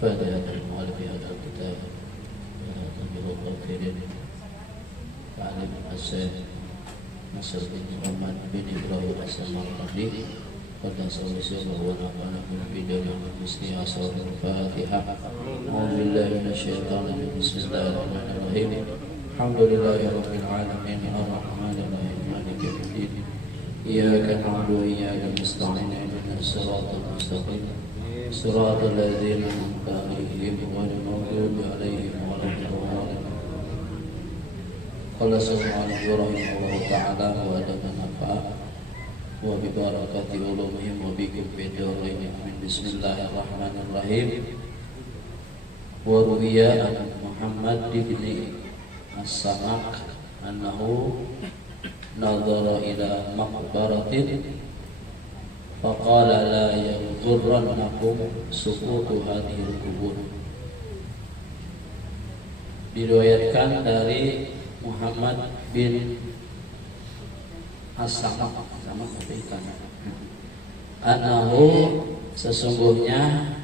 فاتحة المؤلف هذا الكتاب تنبيه الغافرين تعليم الشيخ نصر بن محمد بن إبراهيم السمرقندي قدس سره ونفعنا بالفيديو والمسلمين أصحاب الفاتحة أعوذ بالله من الشيطان الرجيم بسم الله الرحمن الرحيم الحمد لله رب العالمين الرحمن الرحيم مالك يوم الدين إياك نعبد وإياك نستعين اهدنا الصراط المستقيم صراط الذين أنعمت عليهم غير المغضوب عليهم ولا الضالين. قال صلى الله عليه الله تعالى وأدب نفع وببركة علومهم وبكم في الدارين آمين. بسم الله الرحمن الرحيم. وروي عن محمد بن السمك أنه نظر إلى مقبرة فقال لا يغرنكم سقوط هذه القبور. Diriwayatkan dari Muhammad bin As-Samak anahu sesungguhnya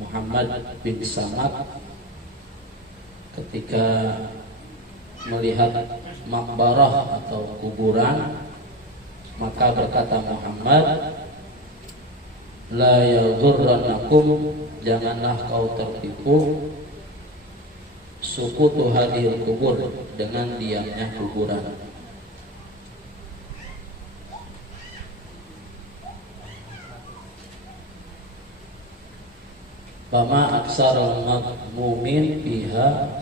Muhammad bin Samak ketika melihat makbarah atau kuburan maka berkata Muhammad, la yaghurrannakum, janganlah kau tertipu, sukutu hadil kubur, dengan diamnya kuburan. Fama aksarul mu'min biha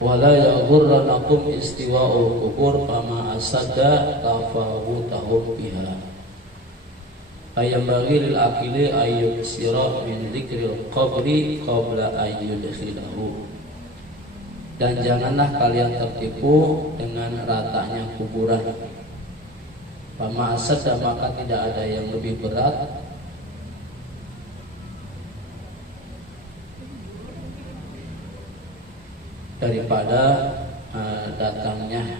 wala yaghurrannakum istiwa'ul kubur fama asadda tafawutahum biha. Ayam bagi lil akili ayyuk sirah min dzikril qabri qabla ayyudkhilahu. Dan janganlah kalian tertipu dengan ratanya kuburan. Fama asadda, maka tidak ada yang lebih berat daripada datangnya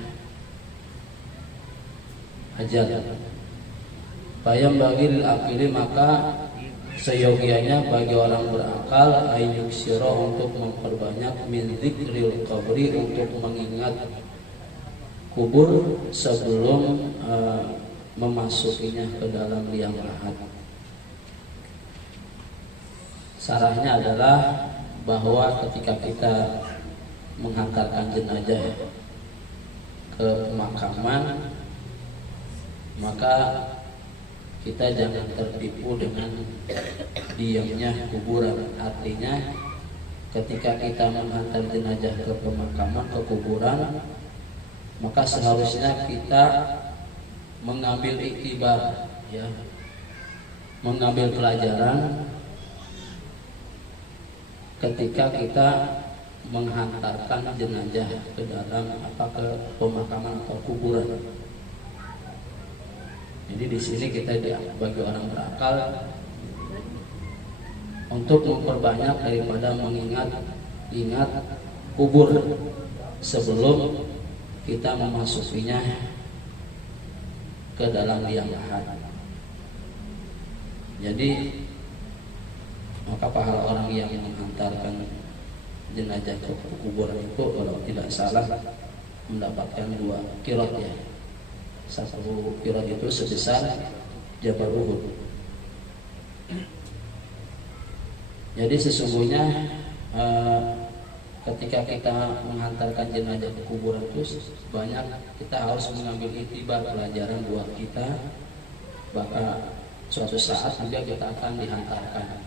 ajal. Bayam bagi akili, maka seyogianya bagi orang berakal ayyuk siro, untuk memperbanyak min dzikril qabri, untuk mengingat kubur sebelum memasukinya ke dalam liang lahat. Sarahnya adalah bahwa ketika kita menghantarkan jenazah ke pemakaman, maka kita jangan tertipu dengan diamnya kuburan. Artinya ketika kita menghantar jenazah ke pemakaman, ke kuburan, maka seharusnya kita mengambil iktibar, ya, mengambil pelajaran ketika kita menghantarkan jenazah ke dalam ke pemakaman atau kuburan. Jadi di sini kita bagi orang berakal untuk memperbanyak daripada ingat kubur sebelum kita memasukinya ke dalam liang lahat. Jadi maka pahala orang yang menghantarkan jenazah ke kuburan itu kalau tidak salah mendapatkan 2 qirat, ya. 1 qirat itu sebesar Jabal Uhud. Jadi sesungguhnya ketika kita menghantarkan jenazah ke kuburan itu banyak kita harus mengambil iktibar, pelajaran buat kita, bahkan suatu saat juga kita akan dihantarkan.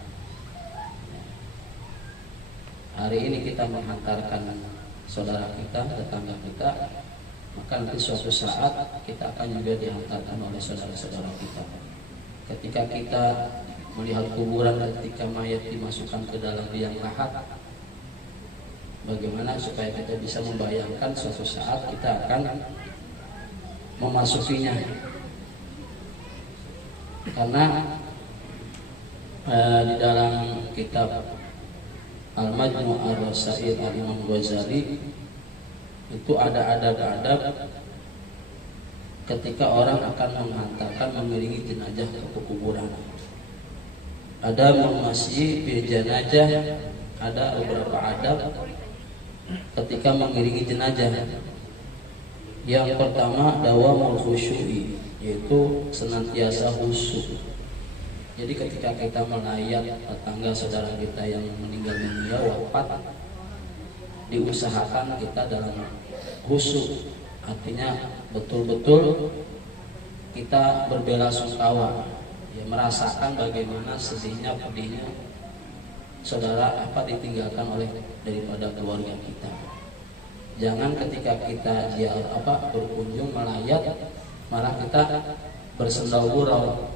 Hari ini kita menghantarkan saudara kita, tetangga kita, maka nanti suatu saat kita akan juga dihantarkan oleh saudara-saudara kita. Ketika kita melihat kuburan, ketika mayat dimasukkan ke dalam liang lahat, bagaimana supaya kita bisa membayangkan suatu saat kita akan memasukinya. Karena di dalam kitab Al-Majmu' Ar-Rasail Al-Imam Ghazali itu ada adab-adab ketika orang akan menghantarkan mengiringi jenazah ke kuburan. Ada masih bil janazah, ada beberapa adab ketika mengiringi jenazah. Yang pertama dawamul khusyu'i, yaitu senantiasa khusyuk. Jadi ketika kita melayat tetangga saudara kita yang meninggal dunia wafat, diusahakan kita dalam khusyuk, artinya betul-betul kita berbelasungkawa, ya, merasakan bagaimana sedihnya, pedihnya saudara ditinggalkan oleh daripada keluarga kita. Jangan ketika kita berkunjung melayat malah kita bersendau-gurau,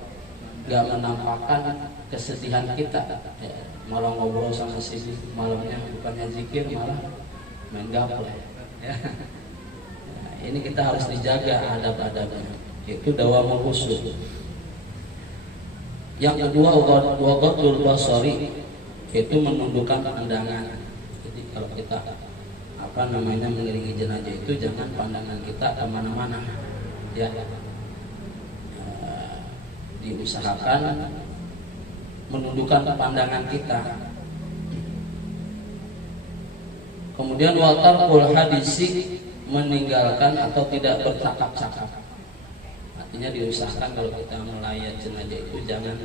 gak menampakkan kesedihan kita, ya, malah ngobrol sama si malamnya bukannya zikir malah main gaple, ya. Nah, ini kita harus dijaga adab-adabnya, yaitu dawamul khusyuk. Yang kedua waqtul basari, yaitu menundukkan pandangan. Jadi kalau kita mengiringi jenazah itu jangan pandangan kita kemana-mana, ya. Diusahakan menundukkan pandangan kita. Kemudian watarkul hadisi, meninggalkan atau tidak bercakap-cakap. Artinya diusahakan kalau kita melayat jenazah itu jangan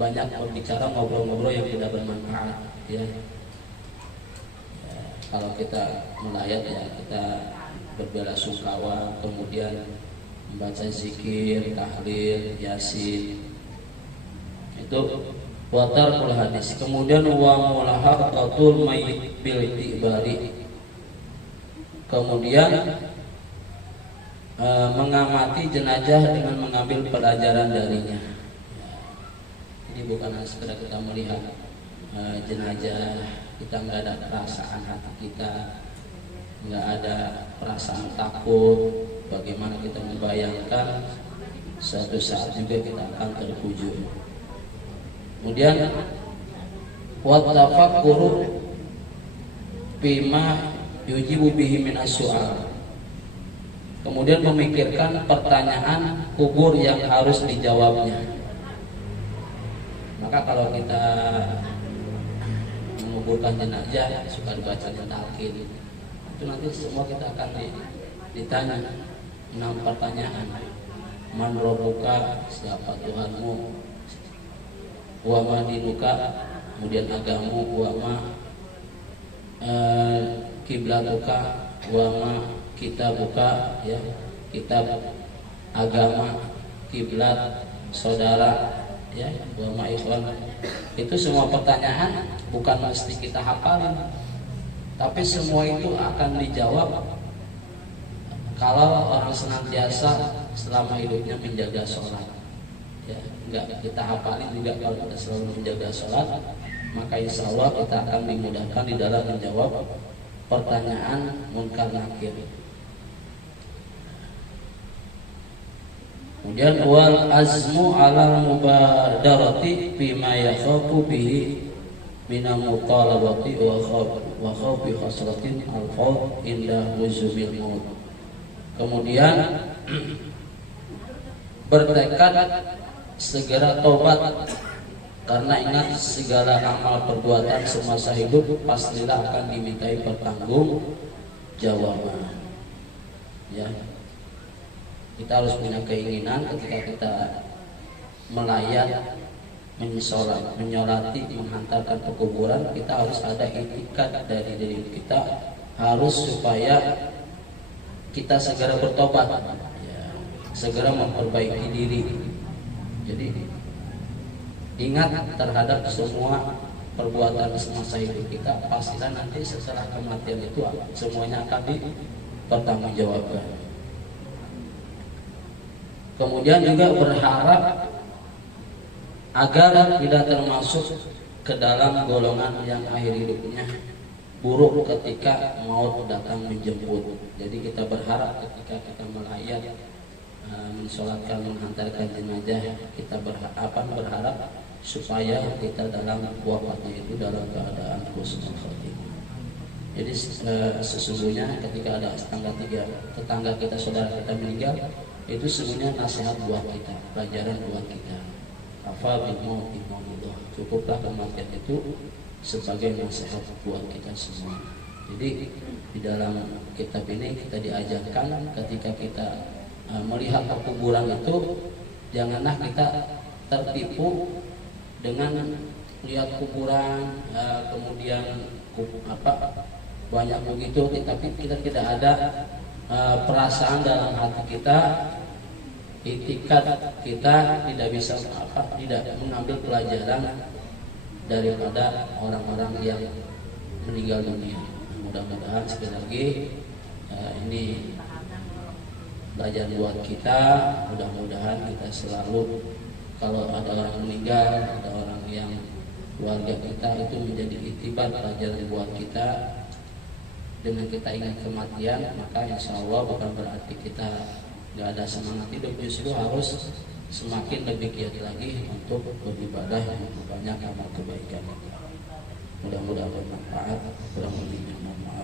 banyak berbicara, ngobrol-ngobrol yang tidak bermanfaat, ya. Kalau kita melayat, ya, kita berbelasungkawa, kemudian membaca zikir, tahlil, yasin. Itu watarkul hadis. Kemudian wa mulahaqatul mayyit bil tibari. Kemudian mengamati jenazah dengan mengambil pelajaran darinya. Ini bukan sekedar kita melihat jenazah, kita nggak ada perasaan hati kita, nggak ada perasaan takut. Bagaimana kita membayangkan suatu saat juga kita akan terkujur. Kemudian wattafakkuru bima yujibu bihi minas su'al. Kemudian memikirkan pertanyaan kubur yang harus dijawabnya. Maka kalau kita menguburkan jenazah suka dibaca talqin, itu nanti semua kita akan ditanya 6 pertanyaan. Man rabbuka, siapa Tuhanmu? Wa ma dinuka, kemudian agamamu. Wa ma kiblatuka, wa ma kitabuka, ya, kitab, agama, kiblat, saudara, ya, wa ma ikhwan. Itu semua pertanyaan bukan mesti kita hafalin, tapi semua itu akan dijawab kalau orang senantiasa selama hidupnya menjaga sholat, ya, enggak kita hafalin juga. Kalau kita selalu menjaga sholat, maka insya Allah kita akan dimudahkan di dalam menjawab pertanyaan munkar nakir. Kemudian wal azmu ala mubadarati bima yakhafu bihi mina mutalabati wa khawfi khasratin al-khawf inda huzubil maut. Kemudian bertekad segera tobat, karena ingat segala amal perbuatan semasa hidup pastilah akan dimintai pertanggungjawaban, ya. Kita harus punya keinginan ketika kita melayat, menyolati, menghantarkan ke kuburan, kita harus ada itikat dari diri kita, harus supaya kita segera bertobat, ya, segera memperbaiki diri. Jadi ingat terhadap semua perbuatan semasa hidup kita, pastilah nanti setelah kematian itu semuanya akan dipertanggungjawabkan. Kemudian juga berharap agar tidak termasuk ke dalam golongan yang akhir hidupnya buruk ketika maut datang menjemput. Jadi kita berharap ketika kita melayat, mensolatkan, menghantarkan jenazah, kita berharap supaya kita dalam wafatnya itu dalam keadaan husnul khotimah. Jadi sesungguhnya ketika ada tetangga kita, saudara kita meninggal, itu sebenarnya nasihat buat kita, pelajaran buat kita. Afa bimauti maulullah, cukuplah kematian itu sebagai nasihat buat kita semua. Jadi di dalam kitab ini kita diajarkan ketika kita melihat kuburan itu, janganlah kita tertipu dengan lihat kuburan kemudian banyak begitu, tapi kita tidak ada perasaan dalam hati kita, itikat kita tidak bisa tidak mengambil pelajaran daripada orang-orang yang meninggal dunia. Mudah-mudahan sekali lagi ini belajar buat kita. Mudah-mudahan kita selalu, kalau ada orang meninggal, ada orang yang keluarga kita, itu menjadi itibar pelajaran buat kita. Dengan kita ingat kematian, maka insya Allah bukan berarti kita nggak ada semangat hidup, justru harus semakin lebih giat lagi untuk beribadah yang banyak amal kebaikan. Mudah-mudahan bermanfaat. Kurang lebihnya mohon maaf.